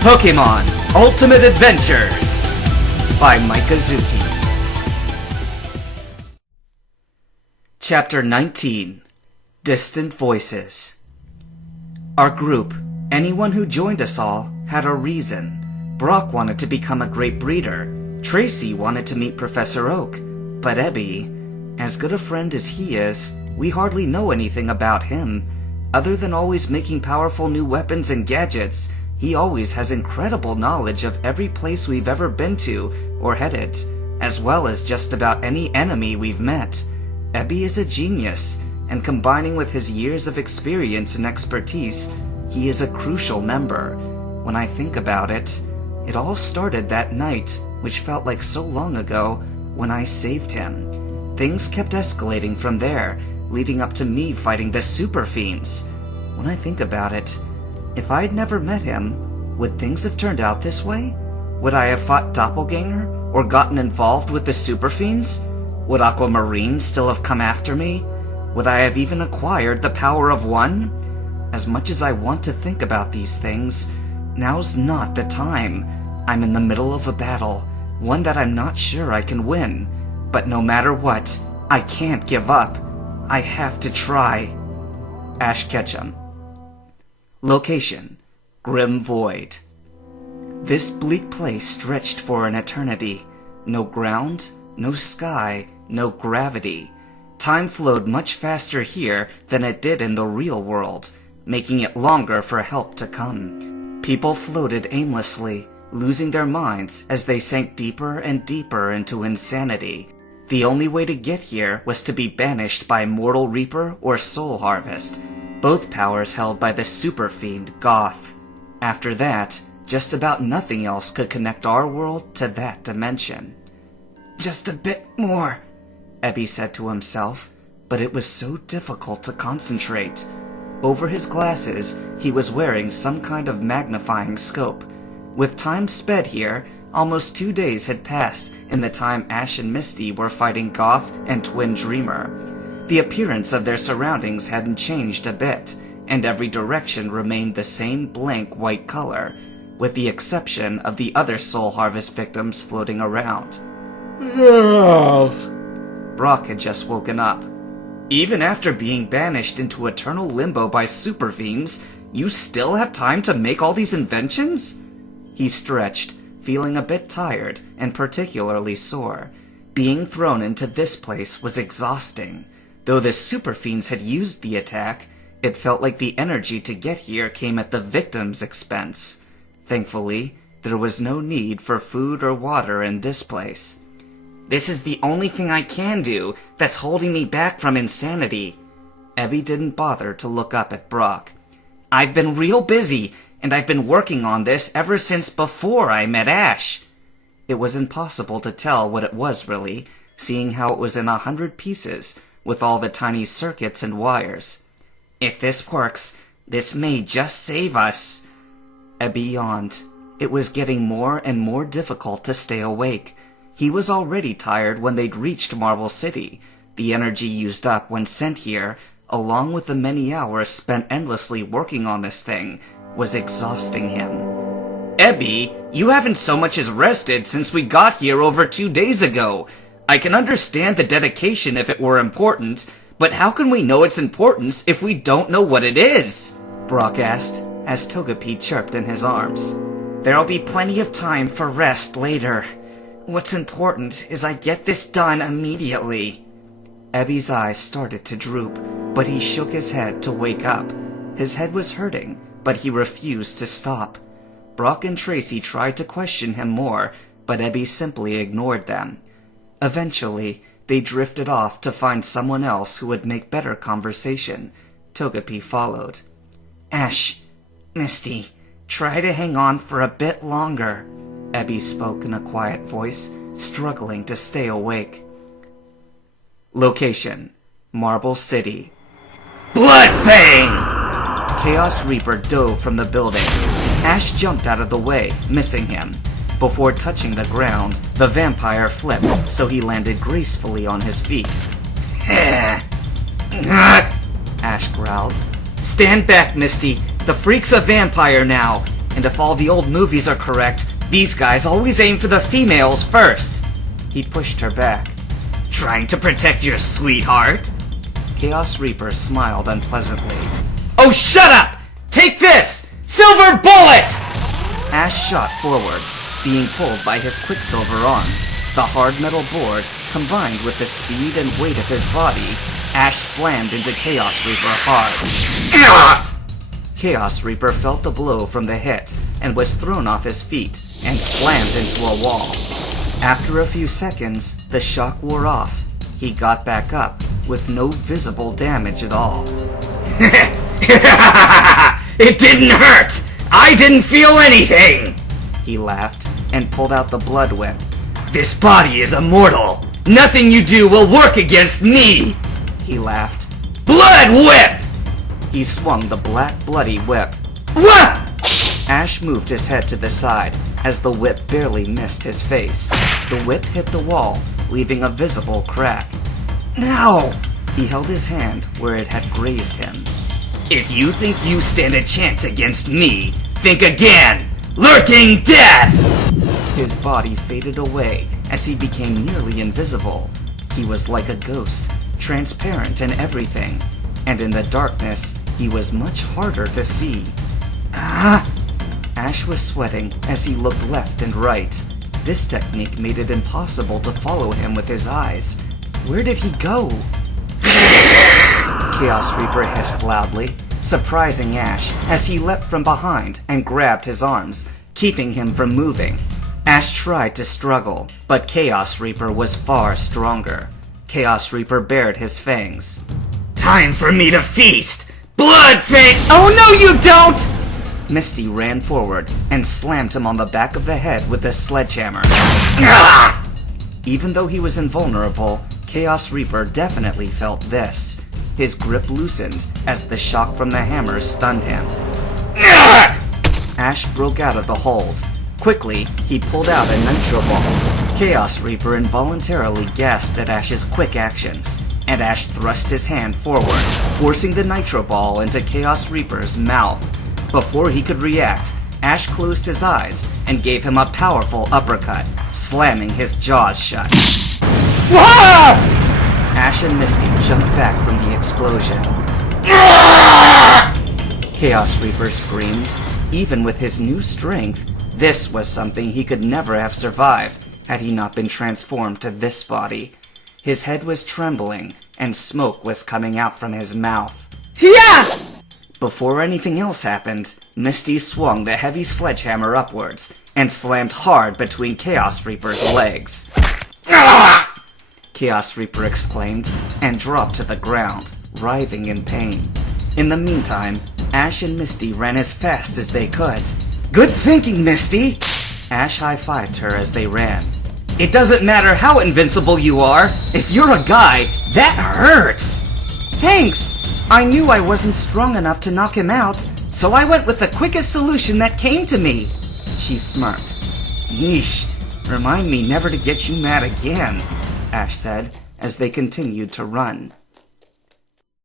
Pokemon Ultimate Adventures by Mikazuki. Chapter 19. Distant Voices. Our group, anyone who joined us all, had a reason. Brock wanted to become a great breeder. Tracy wanted to meet Professor Oak. But Ebby, as good a friend as he is, we hardly know anything about him. Other than always making powerful new weapons and gadgets, he always has incredible knowledge of every place we've ever been to or headed, as well as just about any enemy we've met. Ebby is a genius, and combining with his years of experience and expertise, he is a crucial member. When I think about it, it all started that night, which felt like so long ago, when I saved him. Things kept escalating from there, leading up to me fighting the Super Fiends. When I think about it, if I'd never met him, would things have turned out this way? Would I have fought Doppelganger, or gotten involved with the Super Fiends? Would AAAMRN still have come after me? Would I have even acquired the power of one? As much as I want to think about these things, now's not the time. I'm in the middle of a battle, one that I'm not sure I can win. But no matter what, I can't give up. I have to try. Ash Ketchum. Location: Grim Void. This bleak place stretched for an eternity. No ground, no sky, no gravity. Time flowed much faster here than it did in the real world, making it longer for help to come. People floated aimlessly, losing their minds as they sank deeper and deeper into insanity. The only way to get here was to be banished by Mortal Reaper or Soul Harvest, both powers held by the super fiend Goth. After that, just about nothing else could connect our world to that dimension. Just a bit more, Ebby said to himself, but it was so difficult to concentrate. Over his glasses, he was wearing some kind of magnifying scope. With time sped here, almost 2 days had passed in the time Ash and Misty were fighting Goth and Twin Dreamer. The appearance of their surroundings hadn't changed a bit, and every direction remained the same blank white color, with the exception of the other Soul Harvest victims floating around. Brock had just woken up. Even after being banished into eternal limbo by super fiends, you still have time to make all these inventions? He stretched, feeling a bit tired and particularly sore. Being thrown into this place was exhausting. Though the super fiends had used the attack, it felt like the energy to get here came at the victim's expense. Thankfully, there was no need for food or water in this place. This is the only thing I can do that's holding me back from insanity. Ebby didn't bother to look up at Brock. I've been real busy, and I've been working on this ever since before I met Ash. It was impossible to tell what it was really, seeing how it was in 100 pieces, with all the tiny circuits and wires. If this works, this may just save us. Ebby yawned. It was getting more and more difficult to stay awake. He was already tired when they'd reached Marble City. The energy used up when sent here, along with the many hours spent endlessly working on this thing, was exhausting him. Ebby, you haven't so much as rested since we got here over 2 days ago. I can understand the dedication if it were important, but how can we know its importance if we don't know what it is? Brock asked, as Togepi chirped in his arms. There'll be plenty of time for rest later. What's important is I get this done immediately. Ebby's eyes started to droop, but he shook his head to wake up. His head was hurting, but he refused to stop. Brock and Tracy tried to question him more, but Ebby simply ignored them. Eventually, they drifted off to find someone else who would make better conversation. Togepi followed. Ash, Misty, try to hang on for a bit longer, Ebby spoke in a quiet voice, struggling to stay awake. Location: Marble City. Bloodfang! Chaos Reaper dove from the building. Ash jumped out of the way, missing him. Before touching the ground, the vampire flipped, so he landed gracefully on his feet. Ash growled. Stand back, Misty. The freak's a vampire now, And if all the old movies are correct, these guys always aim for the females first. He pushed her back. Trying to protect your sweetheart? Chaos Reaper smiled unpleasantly. Oh, shut up! Take this! Silver bullet! Ash shot forwards, being pulled by his Quicksilver arm. The hard metal board, combined with the speed and weight of his body, Ash slammed into Chaos Reaper hard. Chaos Reaper felt the blow from the hit and was thrown off his feet and slammed into a wall. After a few seconds, the shock wore off. He got back up with no visible damage at all. It didn't hurt! I didn't feel anything! He laughed and pulled out the blood whip. This body is immortal! Nothing you do will work against me! He laughed. Blood whip! He swung the black bloody whip. Wah! Ash moved his head to the side as the whip barely missed his face. The whip hit the wall, leaving a visible crack. Now! He held his hand where it had grazed him. If you think you stand a chance against me, think again! Lurking death! His body faded away as he became nearly invisible. He was like a ghost, transparent in everything, and in the darkness, he was much harder to see. Ash was sweating as he looked left and right. This technique made it impossible to follow him with his eyes. Where did he go? Chaos Reaper hissed loudly, surprising Ash as he leapt from behind and grabbed his arms, keeping him from moving. Ash tried to struggle, but Chaos Reaper was far stronger. Chaos Reaper bared his fangs. Time for me to feast! Blood fang! Oh no you don't! Misty ran forward and slammed him on the back of the head with a sledgehammer. Even though he was invulnerable, Chaos Reaper definitely felt this. His grip loosened as the shock from the hammer stunned him. Ash broke out of the hold. Quickly, he pulled out a nitro ball. Chaos Reaper involuntarily gasped at Ash's quick actions, and Ash thrust his hand forward, forcing the nitro ball into Chaos Reaper's mouth. Before he could react, Ash closed his eyes and gave him a powerful uppercut, slamming his jaws shut. Wah! Ash and Misty jumped back from the explosion. Chaos Reaper screamed. Even with his new strength, this was something he could never have survived had he not been transformed to this body. His head was trembling, and smoke was coming out from his mouth. Yeah! Before anything else happened, Misty swung the heavy sledgehammer upwards and slammed hard between Chaos Reaper's legs. Chaos Reaper exclaimed and dropped to the ground, writhing in pain. In the meantime, Ash and Misty ran as fast as they could. Good thinking, Misty! Ash high-fived her as they ran. It doesn't matter how invincible you are. If you're a guy, that hurts! Thanks! I knew I wasn't strong enough to knock him out, so I went with the quickest solution that came to me. She smirked. Yeesh, remind me never to get you mad again, Ash said as they continued to run.